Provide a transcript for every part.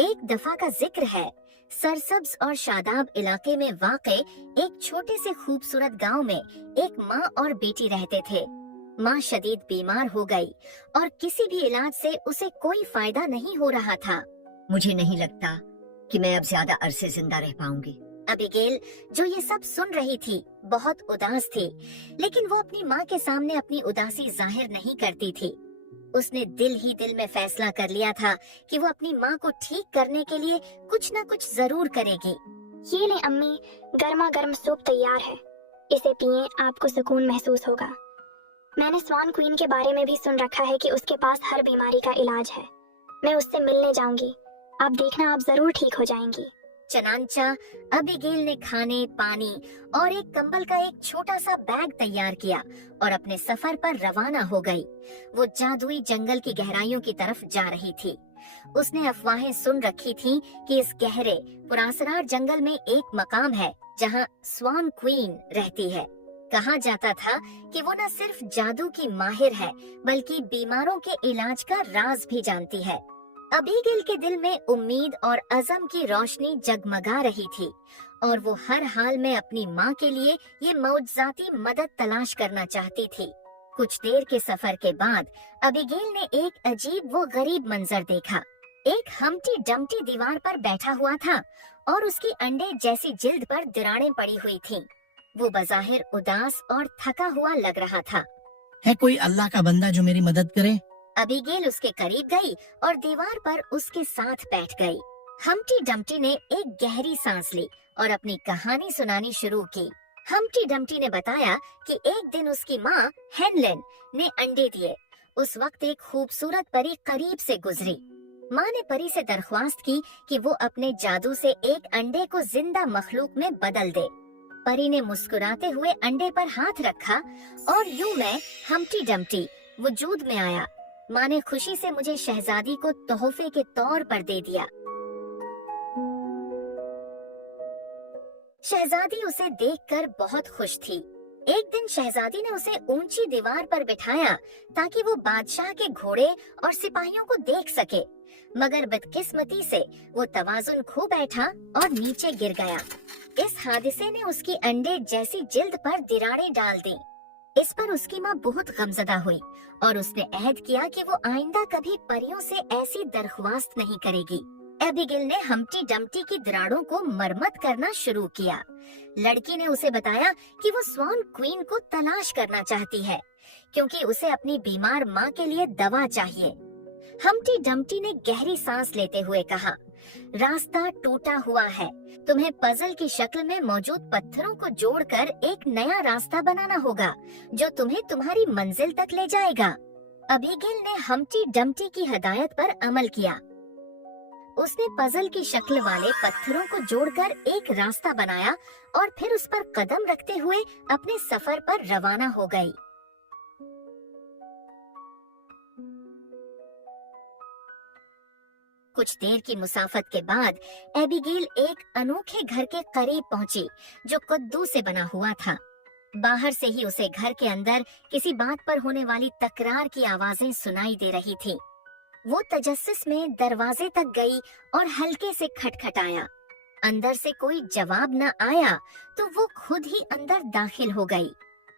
एक दफा का जिक्र है। सरसब्ज और शादाब इलाके में वाक़े एक छोटे से खूबसूरत गांव में एक माँ और बेटी रहते थे। माँ शदीद बीमार हो गई और किसी भी इलाज से उसे कोई फायदा नहीं हो रहा था। मुझे नहीं लगता कि मैं अब ज्यादा अरसे जिंदा रह पाऊंगी। अबीगेल जो ये सब सुन रही थी बहुत उदास थी, लेकिन वो अपनी माँ के सामने अपनी उदासी जाहिर नहीं करती थी। उसने दिल ही दिल में फैसला कर लिया था कि वो अपनी माँ को ठीक करने के लिए कुछ न कुछ जरूर करेगी। ये ले अम्मी, गर्मा गर्म सूप तैयार है, इसे पिए, आपको सुकून महसूस होगा। मैंने स्वान क्वीन के बारे में भी सुन रखा है कि उसके पास हर बीमारी का इलाज है। मैं उससे मिलने जाऊंगी, आप देखना आप जरूर ठीक हो जाएंगी। चनांचा अबीगेल ने खाने, पानी और एक कंबल का एक छोटा सा बैग तैयार किया और अपने सफर पर रवाना हो गई। वो जादुई जंगल की गहराइयों की तरफ जा रही थी। उसने अफवाहें सुन रखी थी कि इस गहरे पुरासरार जंगल में एक मकाम है जहाँ स्वान क्वीन रहती है। कहा जाता था कि वो न सिर्फ जादू की माहिर है बल्कि बीमारों के इलाज का राज भी जानती है। अबीगेल के दिल में उम्मीद और अज़म की रोशनी जगमगा रही थी और वो हर हाल में अपनी माँ के लिए ये मौजज़ाती मदद तलाश करना चाहती थी। कुछ देर के सफर के बाद अबीगेल ने एक अजीब वो गरीब मंजर देखा। एक हम्टी डम्टी दीवार पर बैठा हुआ था और उसकी अंडे जैसी जिल्द पर दिराड़ें पड़ी हुई थीं। वो बज़ाहिर उदास और थका हुआ लग रहा था। है कोई अल्लाह का बंदा जो मेरी मदद करे? अबीगेल उसके करीब गई और दीवार पर उसके साथ बैठ गई। हम्टी डम्टी ने एक गहरी सांस ली और अपनी कहानी सुनानी शुरू की। हम्टी डम्टी ने बताया कि एक दिन उसकी माँ हेनलेन ने अंडे दिए। उस वक्त एक खूबसूरत परी करीब से गुजरी। माँ ने परी से दरख्वास्त की कि वो अपने जादू से एक अंडे को जिंदा मखलूक में बदल दे। परी ने मुस्कुराते हुए अंडे पर हाथ रखा और यूं मैं हम्टी डम्टी वजूद में आया। माँ ने खुशी से मुझे शहजादी को तोहफे के तौर पर दे दिया। शहजादी उसे देखकर बहुत खुश थी। एक दिन शहजादी ने उसे ऊंची दीवार पर बिठाया ताकि वो बादशाह के घोड़े और सिपाहियों को देख सके, मगर बदकिस्मती से वो तवाजुन खो बैठा और नीचे गिर गया। इस हादसे ने उसकी अंडे जैसी जिल्द पर दिराड़ें डाल दी। इस पर उसकी माँ बहुत गमज़दा हुई और उसने अहद किया कि वो आइंदा कभी परियों से ऐसी दरख्वास्त नहीं करेगी। एबिगेल ने हम्टी डम्टी की दिराड़ों को मरम्मत करना शुरू किया। लड़की ने उसे बताया कि वो स्वान क्वीन को तलाश करना चाहती है क्योंकि उसे अपनी बीमार माँ के लिए दवा चाहिए। हम्टी डम्टी ने गहरी सांस लेते हुए कहा, रास्ता टूटा हुआ है, तुम्हें पजल की शक्ल में मौजूद पत्थरों को जोड़कर एक नया रास्ता बनाना होगा जो तुम्हें तुम्हारी मंजिल तक ले जाएगा। अबीगेल ने हम्टी डम्टी की हिदायत पर अमल किया। उसने पजल की शक्ल वाले पत्थरों को जोड़कर एक रास्ता बनाया और फिर उस पर कदम रखते हुए अपने सफर पर रवाना हो गई। कुछ देर की मुसाफत के बाद एबिगेल एक अनोखे घर के करीब पहुंची जो कद्दू से बना हुआ था। बाहर से ही उसे घर के अंदर किसी बात पर होने वाली तकरार की आवाजें सुनाई दे रही थी। वो तजस्सुस में दरवाजे तक गई और हल्के से खटखटाया। अंदर से कोई जवाब न आया तो वो खुद ही अंदर दाखिल हो गई।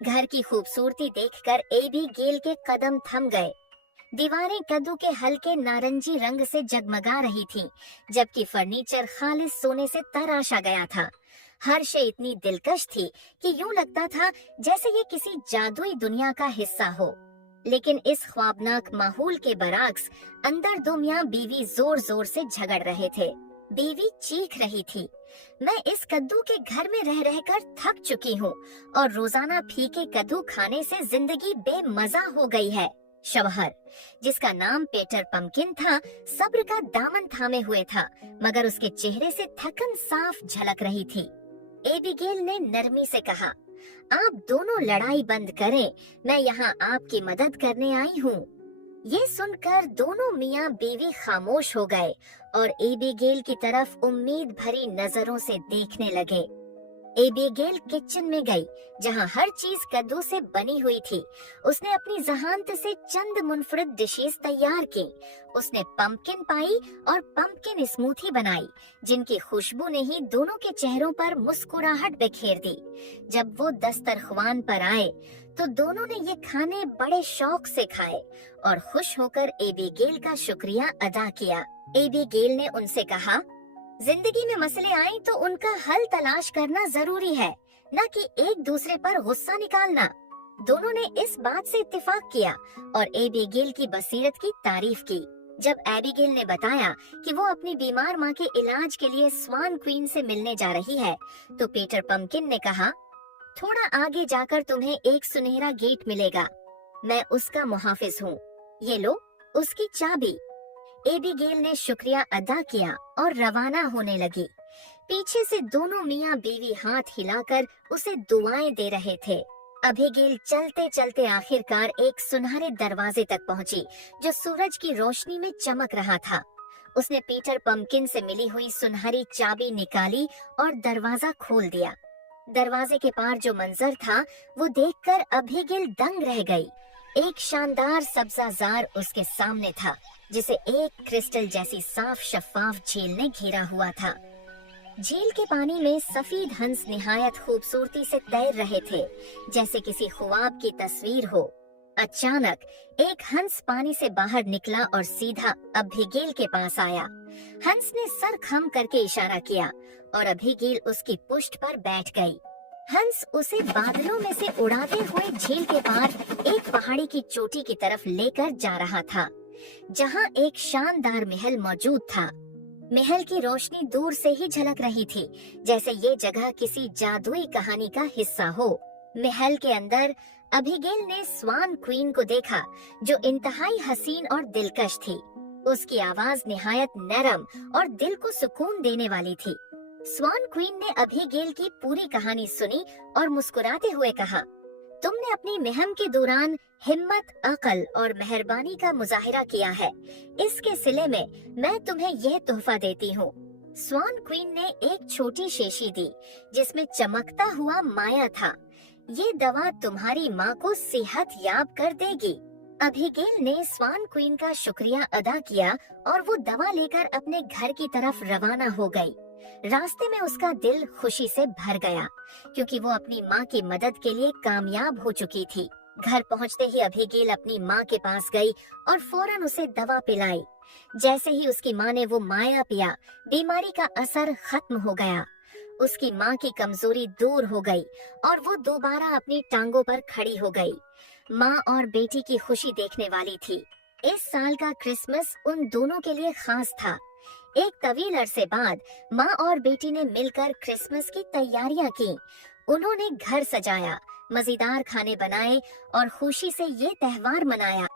घर की खूबसूरती देखकर एबिगेल के कदम थम गए। दीवारें कद्दू के हल्के नारंगी रंग से जगमगा रही थीं, जबकि फर्नीचर खालिस सोने से तराशा गया था। हर शे इतनी दिलकश थी कि यूं लगता था जैसे ये किसी जादुई दुनिया का हिस्सा हो। लेकिन इस ख्वाबनाक माहौल के बरअक्स अंदर दो मियां बीवी जोर जोर से झगड़ रहे थे। बीवी चीख रही थी, मैं इस कद्दू के घर में रह रहकर थक चुकी हूँ और रोजाना फीके कद्दू खाने से जिंदगी बेमजा हो गई है। शवहर, जिसका नाम पीटर पम्पकिन था, सब्र का दामन थामे हुए था, मगर उसके चेहरे से थकन साफ झलक रही थी। एबिगेल ने नरमी से कहा, आप दोनों लड़ाई बंद करें, मैं यहाँ आपकी मदद करने आई हूँ। ये सुनकर दोनों मियाँ बीवी खामोश हो गए और एबिगेल की तरफ उम्मीद भरी नजरों से देखने लगे। एबिगेल किचन में गई, जहां हर चीज कद्दू से बनी हुई थी। उसने अपनी जहानत से चंद मुनफरद डिशेस तैयार की। उसने पंपकिन पाई और पंपकिन स्मूथी बनाई, जिनकी खुशबू ने ही दोनों के चेहरों पर मुस्कुराहट बिखेर दी। जब वो दस्तरख्वान पर आए तो दोनों ने ये खाने बड़े शौक से खाए और खुश होकर एबिगेल का शुक्रिया अदा किया। एबिगेल ने उनसे कहा, जिंदगी में मसले आए तो उनका हल तलाश करना जरूरी है, न कि एक दूसरे पर गुस्सा निकालना। दोनों ने इस बात से इत्तेफाक किया और एबिगेल की बसीरत की तारीफ की। जब एबिगेल ने बताया कि वो अपनी बीमार माँ के इलाज के लिए स्वान क्वीन से मिलने जा रही है, तो पीटर पंपकिन ने कहा, थोड़ा आगे जाकर तुम्हें एक सुनहरा गेट मिलेगा, मैं उसका मुहाफिज हूँ, ये लो उसकी चाबी। एबिगेल ने शुक्रिया अदा किया और रवाना होने लगी। पीछे से दोनों मियाँ बीवी हाथ हिलाकर उसे दुआएं दे रहे थे। एबिगेल चलते चलते आखिरकार एक सुनहरे दरवाजे तक पहुंची, जो सूरज की रोशनी में चमक रहा था। उसने पीटर पंपकिन से मिली हुई सुनहरी चाबी निकाली और दरवाजा खोल दिया। दरवाजे के पार जो मंजर था वो देखकर एबिगेल दंग रह गई। एक शानदार सब्जाजार उसके सामने था, जिसे एक क्रिस्टल जैसी साफ शफाफ झील ने घेरा हुआ था। झील के पानी में सफेद हंस निहायत खूबसूरती से तैर रहे थे, जैसे किसी ख्वाब की तस्वीर हो। अचानक एक हंस पानी से बाहर निकला और सीधा एबिगेल के पास आया। हंस ने सर खम करके इशारा किया और एबिगेल उसकी पुष्ट पर बैठ गई। हंस उसे बादलों में से उड़ाते हुए झील के पार एक पहाड़ी की चोटी की तरफ लेकर जा रहा था, जहां एक शानदार महल मौजूद था। महल की रोशनी दूर से ही झलक रही थी, जैसे ये जगह किसी जादुई कहानी का हिस्सा हो। महल के अंदर एबिगेल ने स्वान क्वीन को देखा, जो इंतहाई हसीन और दिलकश थी। उसकी आवाज निहायत नरम और दिल को सुकून देने वाली थी। स्वान क्वीन ने एबिगेल की पूरी कहानी सुनी और मुस्कुराते हुए कहा, तुमने अपनी मुहिम के दौरान हिम्मत, अकल और मेहरबानी का मुजाहिरा किया है। इसके सिले में मैं तुम्हें यह तोहफा देती हूँ। स्वान क्वीन ने एक छोटी शीशी दी, जिसमें चमकता हुआ माया था। ये दवा तुम्हारी माँ को सेहत याब कर देगी। एबिगेल ने स्वान क्वीन का शुक्रिया अदा किया और वो दवा लेकर अपने घर की तरफ रवाना हो गई। रास्ते में उसका दिल खुशी से भर गया, क्योंकि वो अपनी माँ की मदद के लिए कामयाब हो चुकी थी। घर पहुँचते ही एबिगेल अपनी माँ के पास गई और फौरन उसे दवा पिलाई। जैसे ही उसकी माँ ने वो माया पिया, बीमारी का असर खत्म हो गया। उसकी माँ की कमजोरी दूर हो गई और वो दोबारा अपनी टांगों पर खड़ी हो गई। माँ और बेटी की खुशी देखने वाली थी। इस साल का क्रिसमस उन दोनों के लिए खास था। एक तवील अरसे बाद माँ और बेटी ने मिलकर क्रिसमस की तैयारियां की। उन्होंने घर सजाया, मजेदार खाने बनाए और खुशी से ये त्योहार मनाया।